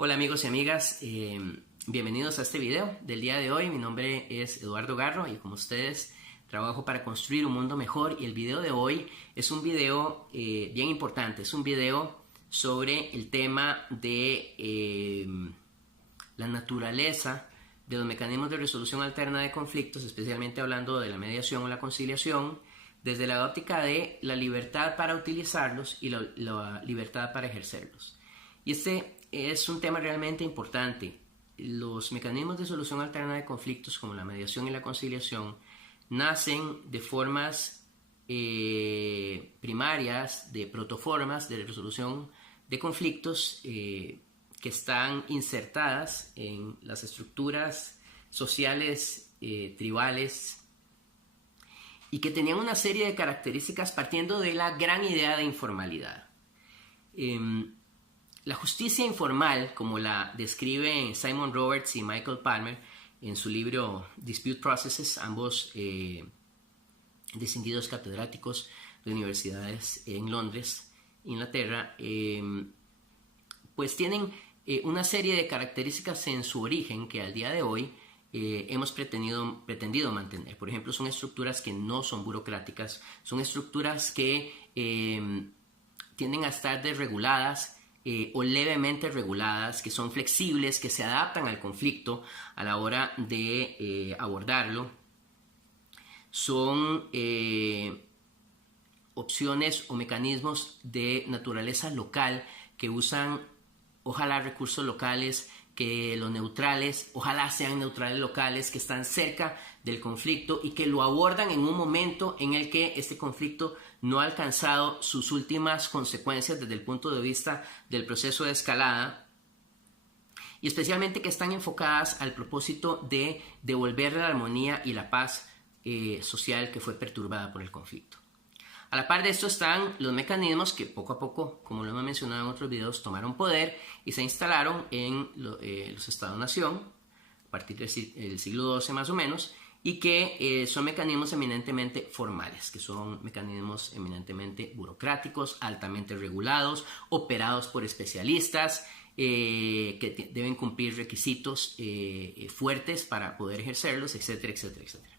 Hola amigos y amigas, bienvenidos a este video del día de hoy. Mi nombre es Eduardo Garro y como ustedes trabajo para construir un mundo mejor, y el video de hoy es un video bien importante. Es un video sobre el tema de la naturaleza de los mecanismos de resolución alterna de conflictos, especialmente hablando de la mediación o la conciliación, desde la óptica de la libertad para utilizarlos y la libertad para ejercerlos. Y este es un tema realmente importante. Los mecanismos de solución alterna de conflictos, como la mediación y la conciliación, nacen de formas primarias, de protoformas de resolución de conflictos que están insertadas en las estructuras sociales tribales, y que tenían una serie de características partiendo de la gran idea de informalidad. La justicia informal, como la describen Simon Roberts y Michael Palmer en su libro Dispute Processes, ambos distinguidos catedráticos de universidades en Londres, Inglaterra, pues tienen una serie de características en su origen que al día de hoy hemos pretendido mantener. Por ejemplo, son estructuras que no son burocráticas, son estructuras que tienden a estar desreguladas o levemente reguladas, que son flexibles, que se adaptan al conflicto a la hora de abordarlo. Son opciones o mecanismos de naturaleza local que usan, ojalá, recursos locales, que los neutrales, ojalá sean neutrales locales, que están cerca del conflicto y que lo abordan en un momento en el que este conflicto no ha alcanzado sus últimas consecuencias desde el punto de vista del proceso de escalada, y especialmente que están enfocadas al propósito de devolver la armonía y la paz social que fue perturbada por el conflicto. A la par de esto están los mecanismos que poco a poco, como lo hemos mencionado en otros videos, tomaron poder y se instalaron en los Estados-nación a partir del siglo XII más o menos, y que son mecanismos eminentemente formales, que son mecanismos eminentemente burocráticos, altamente regulados, operados por especialistas, que deben cumplir requisitos fuertes para poder ejercerlos, etcétera, etcétera, etcétera.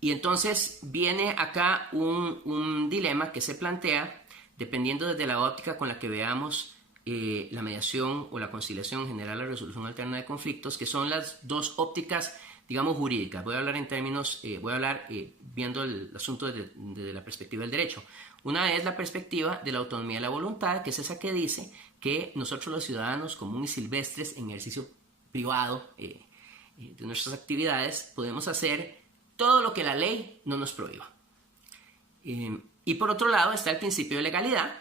Y entonces viene acá un dilema que se plantea dependiendo desde la óptica con la que veamos la mediación o la conciliación, en general la resolución alterna de conflictos, que son las dos ópticas, digamos, jurídicas. Voy a hablar en términos, viendo el asunto desde la perspectiva del derecho. Una es la perspectiva de la autonomía de la voluntad, que es esa que dice que nosotros los ciudadanos comunes y silvestres, en ejercicio privado de nuestras actividades, podemos hacer todo lo que la ley no nos prohíba. Y por otro lado está el principio de legalidad,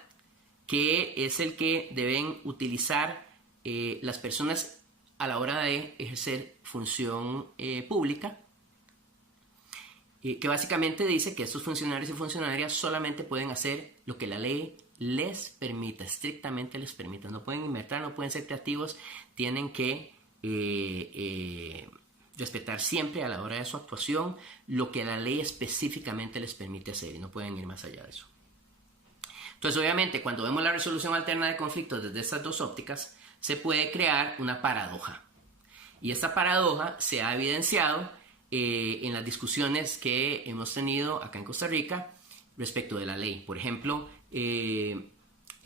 que es el que deben utilizar las personas a la hora de ejercer función pública, que básicamente dice que estos funcionarios y funcionarias solamente pueden hacer lo que la ley les permita, estrictamente les permita. No pueden inventar, no pueden ser creativos, tienen que respetar siempre a la hora de su actuación lo que la ley específicamente les permite hacer, y no pueden ir más allá de eso. Entonces, obviamente, cuando vemos la resolución alterna de conflictos desde estas dos ópticas, se puede crear una paradoja. Y esta paradoja se ha evidenciado en las discusiones que hemos tenido acá en Costa Rica respecto de la ley. Por ejemplo,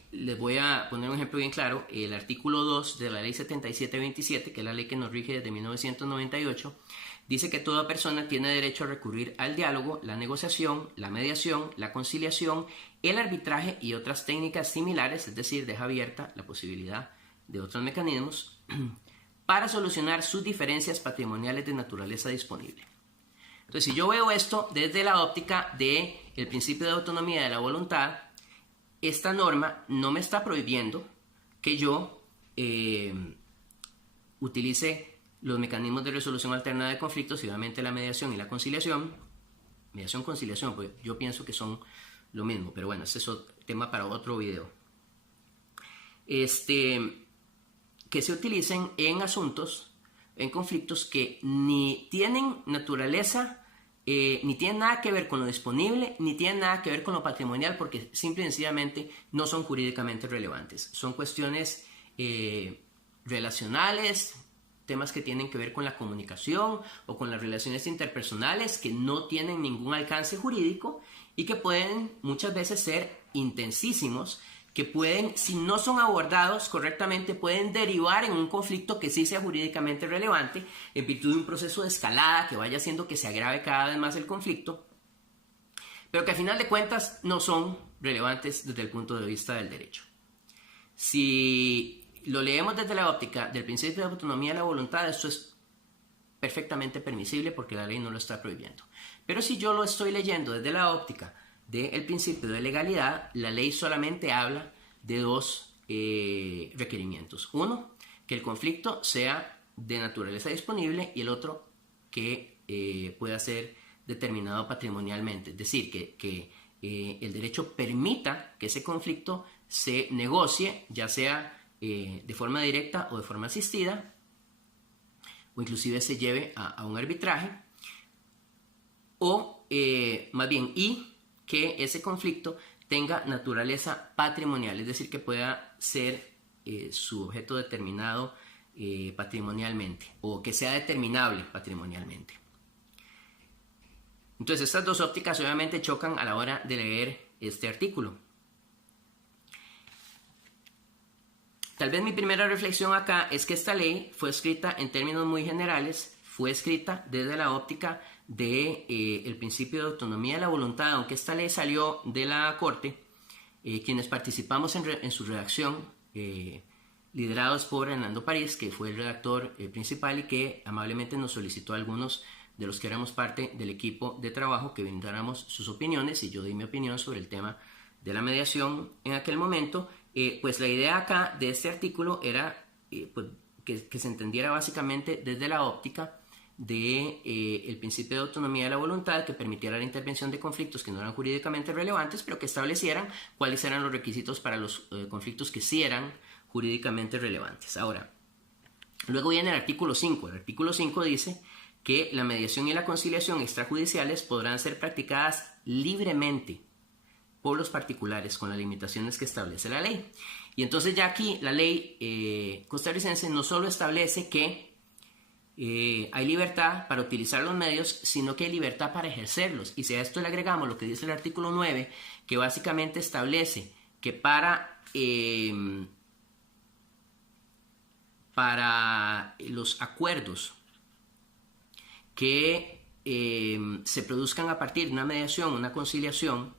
les voy a poner un ejemplo bien claro. El artículo 2 de la ley 7727, que es la ley que nos rige desde 1998, dice que toda persona tiene derecho a recurrir al diálogo, la negociación, la mediación, la conciliación, el arbitraje y otras técnicas similares, es decir, deja abierta la posibilidad de otros mecanismos para solucionar sus diferencias patrimoniales de naturaleza disponible. Entonces, si yo veo esto desde la óptica del principio de autonomía de la voluntad, esta norma no me está prohibiendo que yo utilice los mecanismos de resolución alterna de conflictos, y obviamente la mediación y la conciliación. Mediación-conciliación, pues yo pienso que son lo mismo, pero bueno, ese es otro tema para otro video. Que se utilicen en asuntos, en conflictos que ni tienen naturaleza, ni tienen nada que ver con lo disponible, ni tienen nada que ver con lo patrimonial, porque simple y sencillamente no son jurídicamente relevantes. Son cuestiones relacionales, temas que tienen que ver con la comunicación o con las relaciones interpersonales que no tienen ningún alcance jurídico y que pueden muchas veces ser intensísimos, que pueden, si no son abordados correctamente, pueden derivar en un conflicto que sí sea jurídicamente relevante en virtud de un proceso de escalada que vaya haciendo que se agrave cada vez más el conflicto, pero que a final de cuentas no son relevantes desde el punto de vista del derecho. Si lo leemos desde la óptica del principio de autonomía de la voluntad, esto es perfectamente permisible porque la ley no lo está prohibiendo. Pero si yo lo estoy leyendo desde la óptica del principio de legalidad, la ley solamente habla de dos requerimientos. Uno, que el conflicto sea de naturaleza disponible, y el otro, que pueda ser determinado patrimonialmente. Es decir, que el derecho permita que ese conflicto se negocie, ya sea de forma directa o de forma asistida, o inclusive se lleve a un arbitraje, o más bien, y que ese conflicto tenga naturaleza patrimonial, es decir, que pueda ser su objeto determinado patrimonialmente, o que sea determinable patrimonialmente. Entonces, estas dos ópticas obviamente chocan a la hora de leer este artículo. Tal vez mi primera reflexión acá es que esta ley fue escrita en términos muy generales, fue escrita desde la óptica del principio de autonomía de la voluntad, aunque esta ley salió de la Corte, quienes participamos en su redacción, liderados por Hernando París, que fue el redactor principal y que amablemente nos solicitó a algunos de los que éramos parte del equipo de trabajo que brindáramos sus opiniones, y yo di mi opinión sobre el tema de la mediación en aquel momento. Pues la idea acá de este artículo era pues, que se entendiera básicamente desde la óptica del principio de autonomía de la voluntad, que permitiera la intervención de conflictos que no eran jurídicamente relevantes, pero que establecieran cuáles eran los requisitos para los conflictos que sí eran jurídicamente relevantes. Ahora, luego viene el artículo 5. El artículo 5 dice que la mediación y la conciliación extrajudiciales podrán ser practicadas libremente por los particulares con las limitaciones que establece la ley. Y entonces ya aquí la ley costarricense no solo establece que hay libertad para utilizar los medios, sino que hay libertad para ejercerlos. Y si a esto le agregamos lo que dice el artículo 9, que básicamente establece que para los acuerdos que se produzcan a partir de una mediación, una conciliación,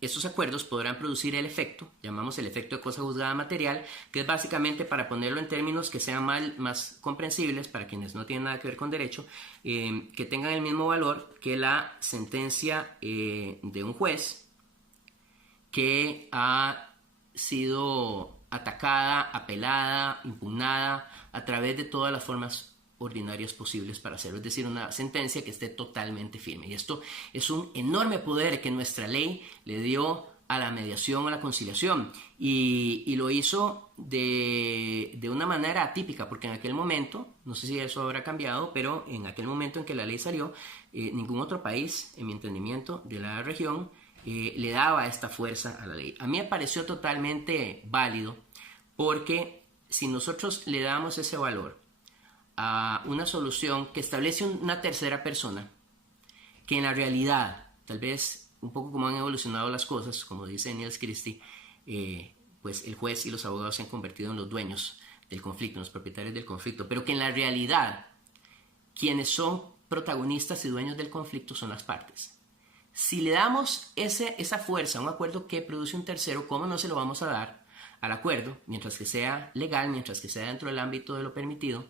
estos acuerdos podrán producir el efecto, llamamos el efecto de cosa juzgada material, que es básicamente, para ponerlo en términos que sean más comprensibles para quienes no tienen nada que ver con derecho, que tengan el mismo valor que la sentencia de un juez que ha sido atacada, apelada, impugnada a través de todas las formas ordinarias posibles para hacerlo, es decir, una sentencia que esté totalmente firme. Y esto es un enorme poder que nuestra ley le dio a la mediación, a la conciliación, y lo hizo de una manera atípica, porque en aquel momento, no sé si eso habrá cambiado, pero en aquel momento en que la ley salió, ningún otro país, en mi entendimiento, de la región, le daba esta fuerza a la ley. A mí me pareció totalmente válido, porque si nosotros le damos ese valor a una solución que establece una tercera persona, que en la realidad, tal vez un poco como han evolucionado las cosas, como dice Niels Christie, pues el juez y los abogados se han convertido en los dueños del conflicto, en los propietarios del conflicto, pero que en la realidad quienes son protagonistas y dueños del conflicto son las partes. Si le damos esa fuerza a un acuerdo que produce un tercero, ¿cómo no se lo vamos a dar al acuerdo, mientras que sea legal, mientras que sea dentro del ámbito de lo permitido?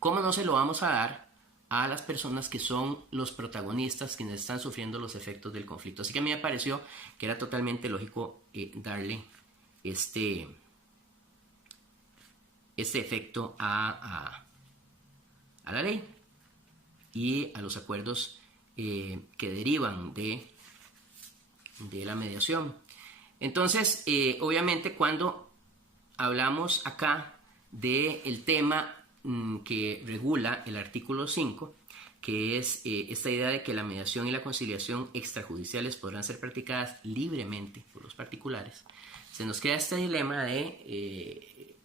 ¿Cómo no se lo vamos a dar a las personas que son los protagonistas, quienes están sufriendo los efectos del conflicto? Así que a mí me pareció que era totalmente lógico darle este efecto a la ley y a los acuerdos que derivan de la mediación. Entonces, obviamente, cuando hablamos acá del tema que regula el artículo 5, que es esta idea de que la mediación y la conciliación extrajudiciales podrán ser practicadas libremente por los particulares, se nos queda este dilema de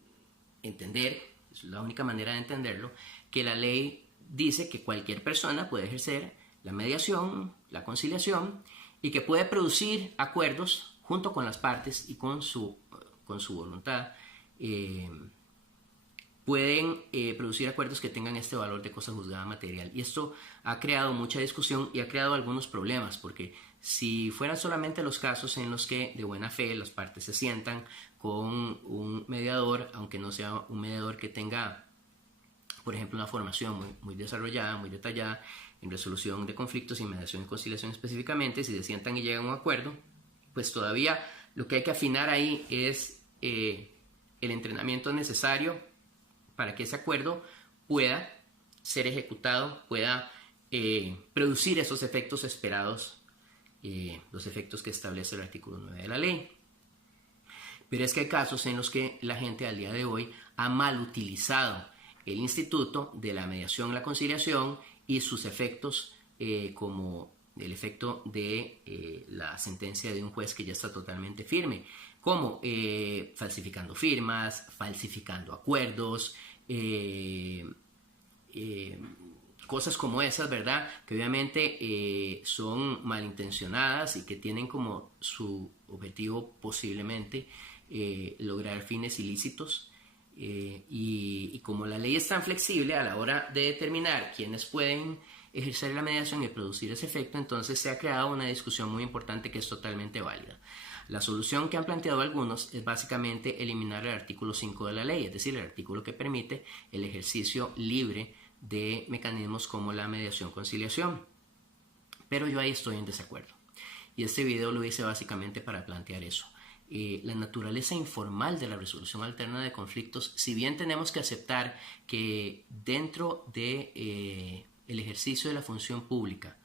entender, es la única manera de entenderlo, que la ley dice que cualquier persona puede ejercer la mediación, la conciliación, y que puede producir acuerdos junto con las partes y con su voluntad. Pueden producir acuerdos que tengan este valor de cosa juzgada material. Y esto ha creado mucha discusión y ha creado algunos problemas, porque si fueran solamente los casos en los que de buena fe las partes se sientan con un mediador, aunque no sea un mediador que tenga, por ejemplo, una formación muy desarrollada, muy detallada en resolución de conflictos y mediación y conciliación específicamente, si se sientan y llegan a un acuerdo, pues todavía lo que hay que afinar ahí es el entrenamiento necesario para que ese acuerdo pueda ser ejecutado, pueda producir esos efectos esperados, los efectos que establece el artículo 9 de la ley. Pero es que hay casos en los que la gente al día de hoy ha mal utilizado el instituto de la mediación y la conciliación y sus efectos, como el efecto de la sentencia de un juez que ya está totalmente firme, como falsificando firmas, falsificando acuerdos, cosas como esas, ¿verdad? Que obviamente son malintencionadas y que tienen como su objetivo posiblemente lograr fines ilícitos. Y como la ley es tan flexible a la hora de determinar quiénes pueden ejercer la mediación y producir ese efecto, entonces se ha creado una discusión muy importante que es totalmente válida. La solución que han planteado algunos es básicamente eliminar el artículo 5 de la ley, es decir, el artículo que permite el ejercicio libre de mecanismos como la mediación-conciliación. Pero yo ahí estoy en desacuerdo. Y este video lo hice básicamente para plantear eso. La naturaleza informal de la resolución alterna de conflictos, si bien tenemos que aceptar que dentro de el ejercicio de la función pública,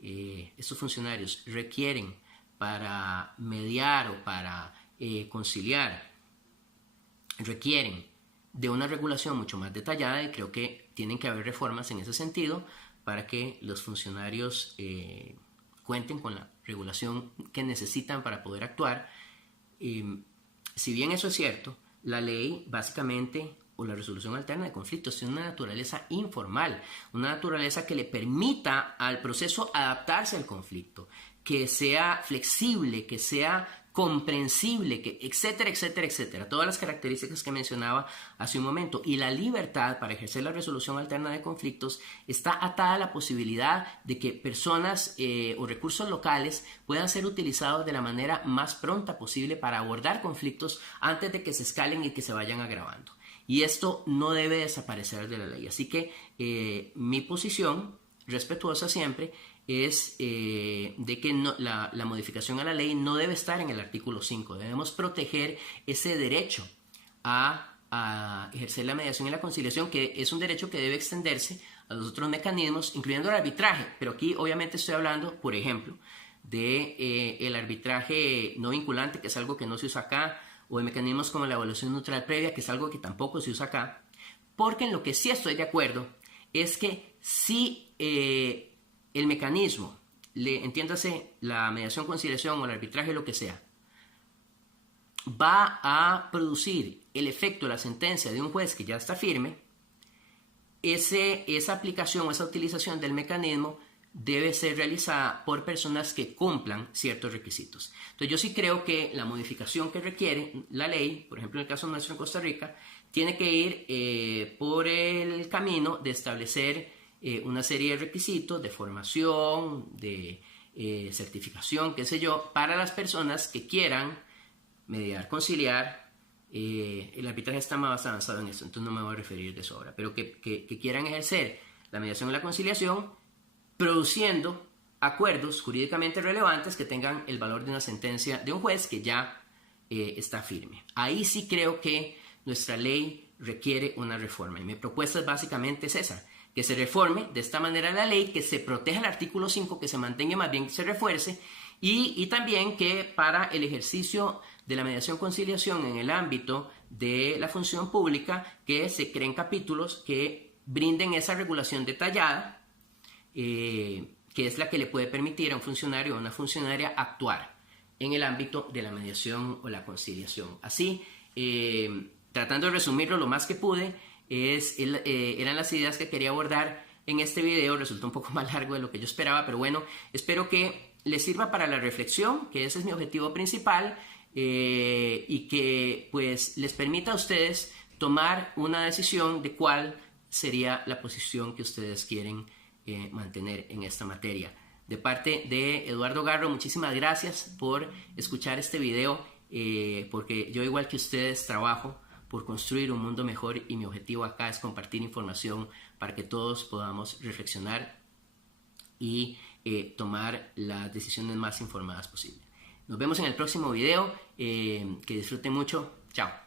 estos funcionarios requieren para mediar o para conciliar, requieren de una regulación mucho más detallada, y creo que tienen que haber reformas en ese sentido para que los funcionarios cuenten con la regulación que necesitan para poder actuar. Si bien eso es cierto, la ley básicamente, o la resolución alterna de conflictos, tiene una naturaleza informal, una naturaleza que le permita al proceso adaptarse al conflicto, que sea flexible, que sea comprensible, que etcétera, etcétera, etcétera. Todas las características que mencionaba hace un momento. Y la libertad para ejercer la resolución alterna de conflictos está atada a la posibilidad de que personas o recursos locales puedan ser utilizados de la manera más pronta posible para abordar conflictos antes de que se escalen y que se vayan agravando. Y esto no debe desaparecer de la ley. Así que mi posición, respetuosa siempre, es de que la modificación a la ley no debe estar en el artículo 5. Debemos proteger ese derecho a ejercer la mediación y la conciliación, que es un derecho que debe extenderse a los otros mecanismos, incluyendo el arbitraje. Pero aquí obviamente estoy hablando, por ejemplo, de el arbitraje no vinculante, que es algo que no se usa acá, o de mecanismos como la evaluación neutral previa, que es algo que tampoco se usa acá. Porque en lo que sí estoy de acuerdo es que si el mecanismo, entiéndase la mediación, conciliación o el arbitraje, lo que sea, va a producir el efecto de la sentencia de un juez que ya está firme, esa aplicación o esa utilización del mecanismo debe ser realizada por personas que cumplan ciertos requisitos. Entonces yo sí creo que la modificación que requiere la ley, por ejemplo en el caso nuestro en Costa Rica, tiene que ir por el camino de establecer una serie de requisitos de formación, de certificación, qué sé yo, para las personas que quieran mediar, conciliar. El arbitraje está más avanzado en esto, entonces no me voy a referir de eso ahora, pero que quieran ejercer la mediación y la conciliación produciendo acuerdos jurídicamente relevantes que tengan el valor de una sentencia de un juez que ya está firme. Ahí sí creo que nuestra ley requiere una reforma, y mi propuesta básicamente es esa, que se reforme de esta manera la ley, que se proteja el artículo 5, que se mantenga, más bien que se refuerce, y también que para el ejercicio de la mediación-conciliación en el ámbito de la función pública, que se creen capítulos que brinden esa regulación detallada, que es la que le puede permitir a un funcionario o a una funcionaria actuar en el ámbito de la mediación o la conciliación. Así, tratando de resumirlo lo más que pude, eran las ideas que quería abordar en este video. Resultó un poco más largo de lo que yo esperaba, pero bueno, espero que les sirva para la reflexión, que ese es mi objetivo principal, y que pues les permita a ustedes tomar una decisión de cuál sería la posición que ustedes quieren mantener en esta materia. De parte de Eduardo Garro, muchísimas gracias por escuchar este video, porque yo, igual que ustedes, trabajo por construir un mundo mejor, y mi objetivo acá es compartir información para que todos podamos reflexionar y tomar las decisiones más informadas posibles. Nos vemos en el próximo video, que disfruten mucho, chao.